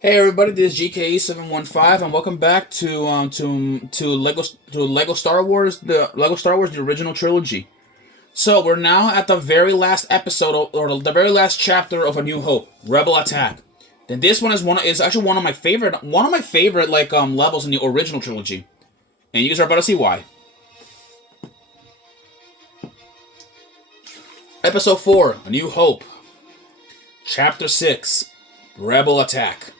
Hey everybody, this is GKE715, and welcome back to Lego Star Wars, the original trilogy. So we're now at the very last episode or the very last chapter of A New Hope, Rebel Attack. Then this one is actually one of my favorite levels in the original trilogy, and you guys are about to see why. Episode 4, A New Hope, Chapter 6, Rebel Attack.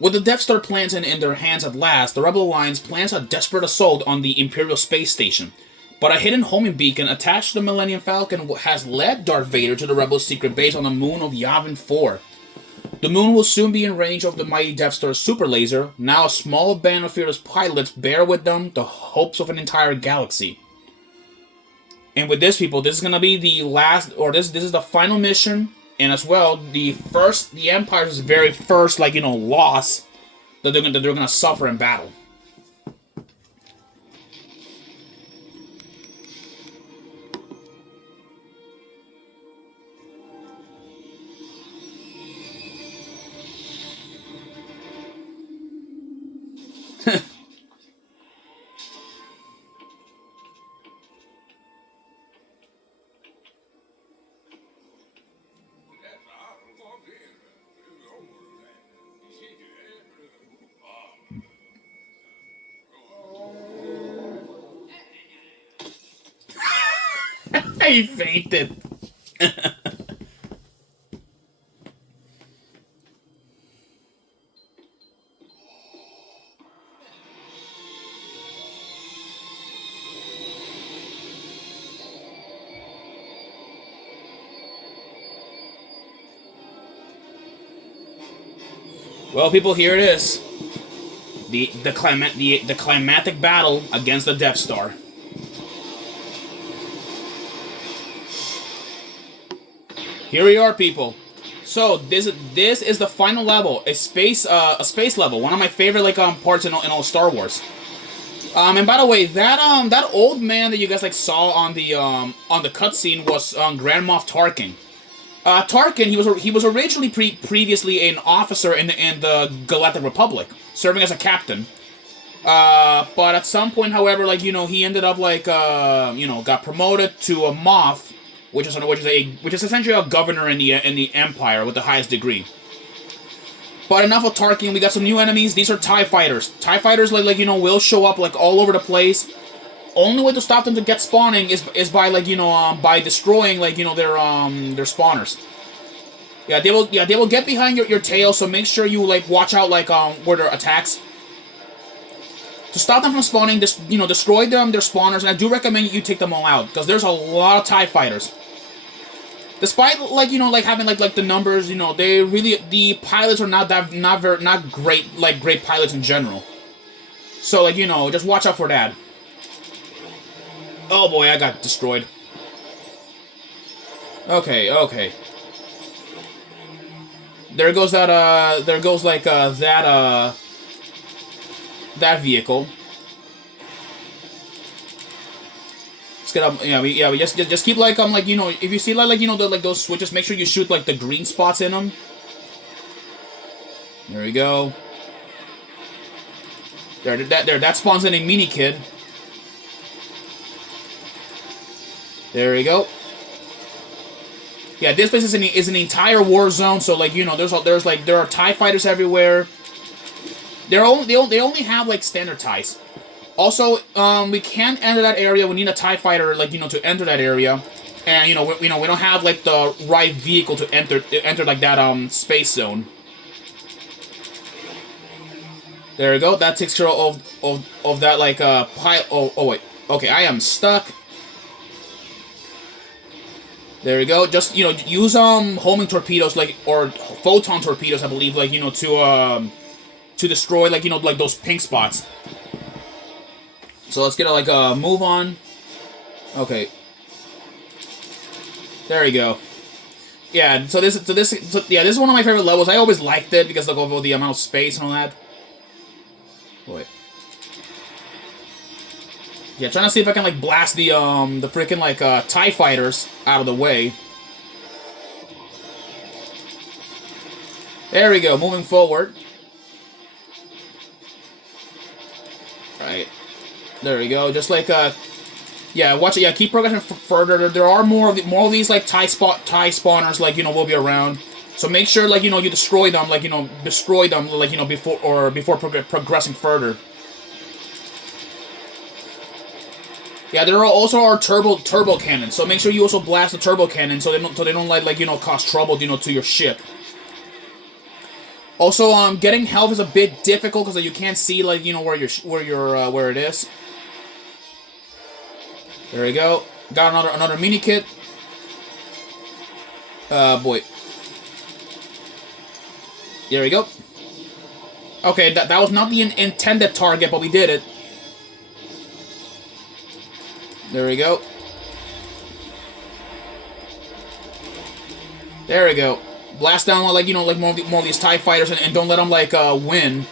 With the Death Star plans in their hands at last, the Rebel Alliance plans a desperate assault on the Imperial Space Station. But a hidden homing beacon attached to the Millennium Falcon has led Darth Vader to the Rebels' secret base on the moon of Yavin 4. The moon will soon be in range of the mighty Death Star's super laser. Now a small band of fearless pilots bear with them the hopes of an entire galaxy. And with this, people, this is gonna be the last, or this is the final mission. And as well, the Empire's very first, loss that they're gonna suffer in battle. He fainted. Well, people, here it is. The climatic battle against the Death Star. Here we are, people. So this is the final level, a space level. One of my favorite parts in all Star Wars. And by the way, that old man that you guys saw on the cutscene was Grand Moff Tarkin. Tarkin, he was originally previously an officer in the Galactic Republic, serving as a captain. But at some point, however, he ended up got promoted to a Moff, which is essentially a governor in the Empire with the highest degree. But enough of Tarkin. We got some new enemies. These are TIE fighters. TIE fighters will show up all over the place. Only way to stop them to get spawning is by by destroying their spawners. Yeah, they will get behind your tail, so make sure you watch out where their attacks. To stop them from spawning, destroy their spawners, and I do recommend you take them all out because there's a lot of TIE fighters. Despite having the numbers, the pilots are not great pilots in general. So just watch out for that. Oh boy, I got destroyed. Okay. There goes that that vehicle. Let's get up. We just keep if you see those switches, make sure you shoot the green spots in them. There we go. That spawns in a mini kid. There we go. Yeah, this place is an entire war zone, so there are TIE fighters everywhere. They only have standard TIEs. Also, we can't enter that area. We need a TIE fighter to enter that area, and we don't have the right vehicle to enter that space zone. There we go. That takes care of that pile. Oh wait. Okay, I am stuck. There we go. Just use homing torpedoes or photon torpedoes, I believe, to destroy those pink spots. So let's get a move on. Okay. There we go. Yeah. So this is one of my favorite levels. I always liked it because of the amount of space and all that. Wait. Yeah, trying to see if I can blast the freaking TIE fighters out of the way. There we go. Moving forward. Right. There we go. Just like yeah, watch it. Yeah, keep progressing further. There are more of these like tie spawners like will be around. So make sure like you destroy them like before progressing further. Yeah, there are also turbo cannons. So make sure you also blast the turbo cannon so they don't like cause trouble to your ship. Also, getting health is a bit difficult because you can't see like where it is. There we go. Got another mini kit. Boy. There we go. Okay, that was not the intended target, but we did it. There we go. There we go. Blast down like more of these TIE fighters and don't let them like win.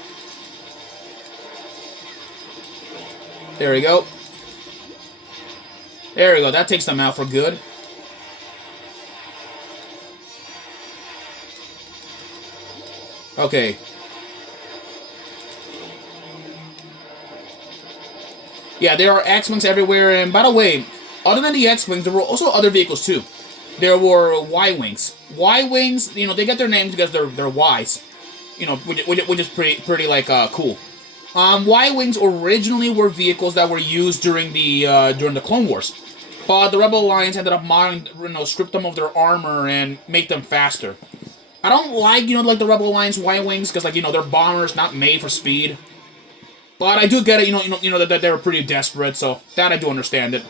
There we go. There we go. That takes them out for good. Okay. Yeah, there are X-Wings everywhere, and by the way, other than the X-Wings, there were also other vehicles too. There were Y-Wings. Y-Wings, they get their names because they're Ys. Which is pretty like cool. Y-Wings originally were vehicles that were used during the Clone Wars. But the Rebel Alliance ended up strip them of their armor and make them faster. I don't like, the Rebel Alliance Y-Wings, because, they're bombers, not made for speed. But I do get it, that they were pretty desperate, so that I do understand it.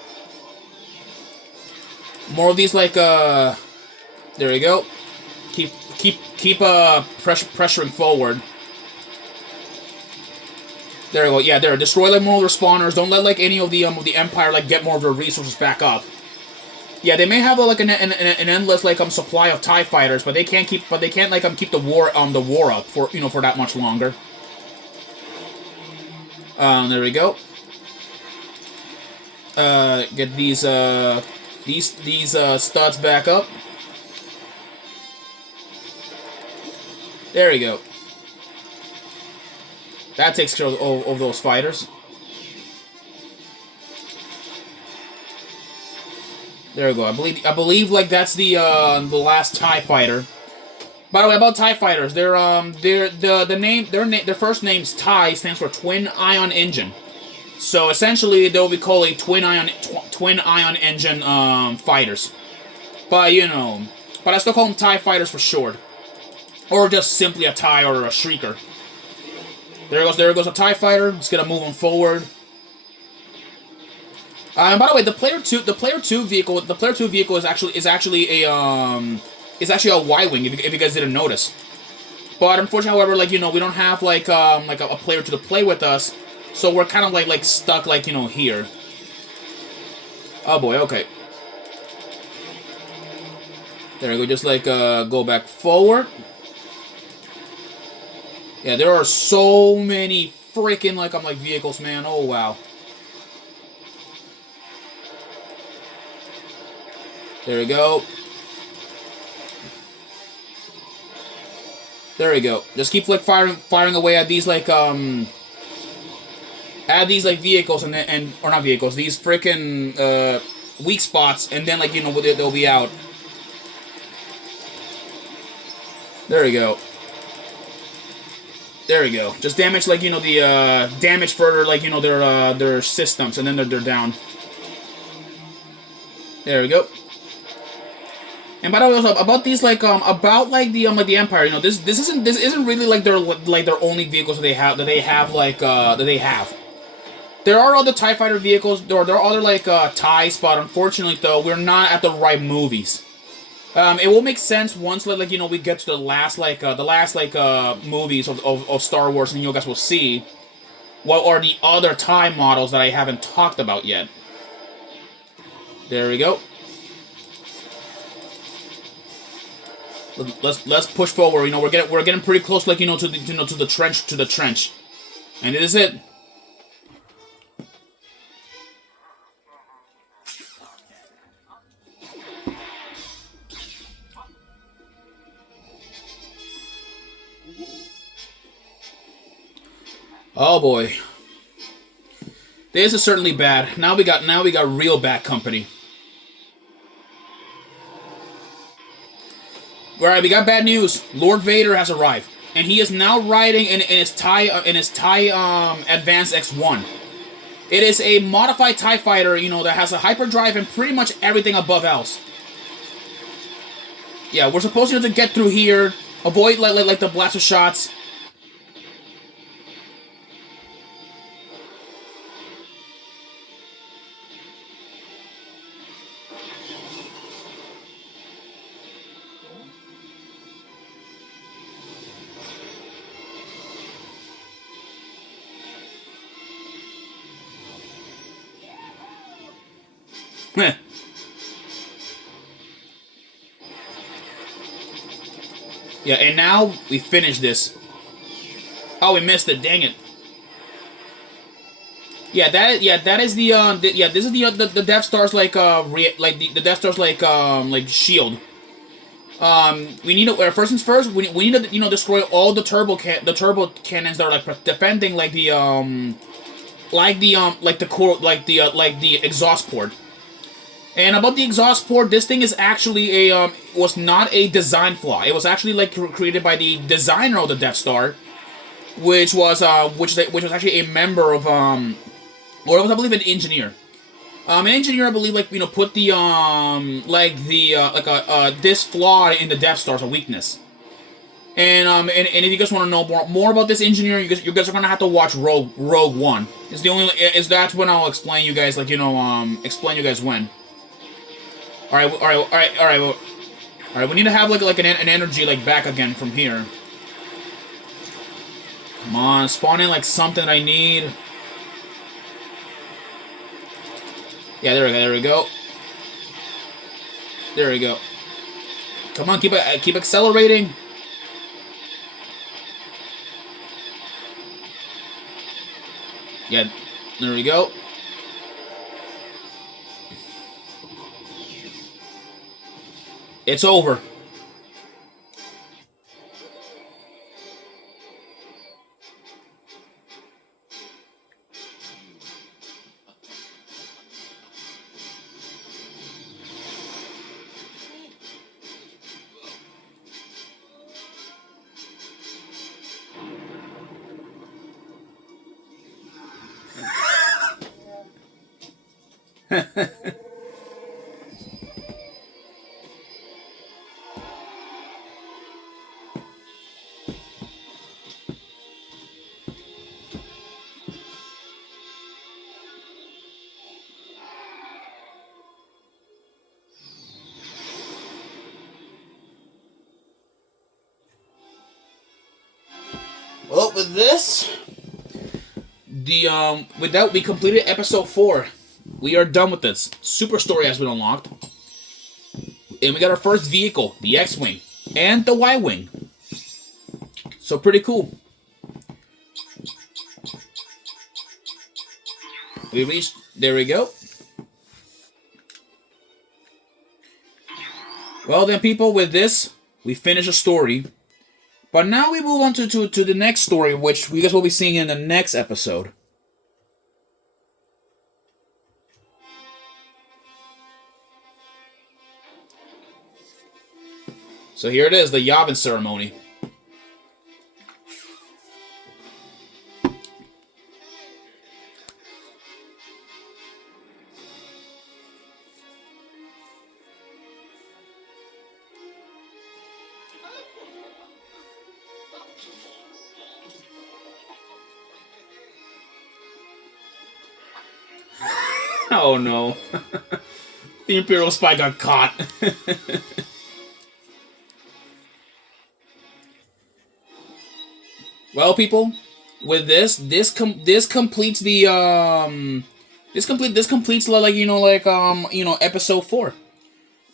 More of these, there you go. Keep pressuring forward. There we go. Yeah, there. Destroy more of their spawners. Don't let any of the Empire get more of their resources back up. Yeah, they may have an endless supply of TIE fighters, but they can't keep keep the war up for for that much longer. There we go. Get these studs back up. There we go. That takes care of those fighters. There we go. I believe that's the last TIE fighter. By the way, about TIE fighters, their first name's TIE stands for Twin Ion Engine. So essentially, they'll be called a twin ion engine fighters. But but I still call them TIE fighters for short, or just simply a TIE or a Shrieker. There goes a TIE fighter. It's gonna move him forward. And by the way, the player two vehicle is actually a Y-wing if you guys didn't notice. But unfortunately, however, we don't have a player two to play with us, so we're kind of like stuck here. Oh boy, okay. There we go. Just go back forward. Yeah, there are so many freaking vehicles, man. Oh wow. There we go. There we go. Just keep firing away at these vehicles or not vehicles, these freaking weak spots, and then they'll be out. There we go. There we go. Just damage damage further their systems, and then they're down. There we go. And by the way, also, about these about the Empire, this isn't really their only vehicles that they have. There are other TIE fighter vehicles. There are other TIEs, but unfortunately though, we're not at the right movies. It will make sense once we get to the last movies of Star Wars, and you guys will see what are the other TIE models that I haven't talked about yet. There we go. Let's push forward. We're getting pretty close, to the trench, and this is it. Oh boy. This is certainly bad. Now we got real bad company. Alright, we got bad news. Lord Vader has arrived. And he is now riding in his TIE Advanced X1. It is a modified TIE fighter, that has a hyperdrive and pretty much everything above else. Yeah, we're supposed to get through here, avoid like the blaster shots. Heh. Yeah, and now we finish this. Oh, we missed it. Dang it. Yeah, that is this is the Death Star's the Death Star's like shield. We need to first things first. We need to destroy all the turbo cannons that are like defending like the exhaust port. And about the exhaust port, this thing is actually was not a design flaw. It was actually like created by the designer of the Death Star, which was actually a member of or it was, I believe, an engineer. An engineer, I believe, put the this flaw in the Death Star as a weakness. And if you guys want to know more about this engineer, you guys are gonna have to watch Rogue One. That's when I'll explain you guys explain you guys when. All right. We need to have like an energy back again from here. Come on, spawn in something that I need. Yeah, there we go. There we go. Come on, keep accelerating. Yeah, there we go. It's over. Well, with this, with that, we completed episode 4. We are done with this. Super story has been unlocked. And we got our first vehicle, the X-Wing, and the Y-Wing. So pretty cool. We reached, there we go. Well then, people, with this, we finish a story. But now we move on to the next story, which we guys will be seeing in the next episode. So here it is, the Yavin ceremony. Oh no. The Imperial spy got caught. Well, people, with this completes the this completes episode 4.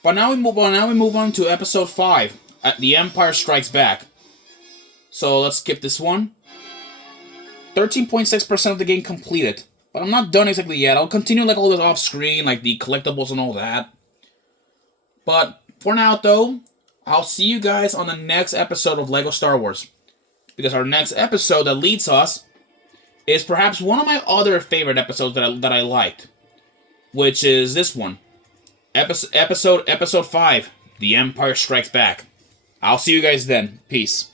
But now we move on to episode 5. The Empire Strikes Back. So let's skip this one. 13.6% of the game completed. But I'm not done exactly yet. I'll continue all this off screen, like the collectibles and all that. But for now, though, I'll see you guys on the next episode of LEGO Star Wars. Because our next episode that leads us is perhaps one of my other favorite episodes that I liked, which is this one. Episode 5, The Empire Strikes Back. I'll see you guys then. Peace.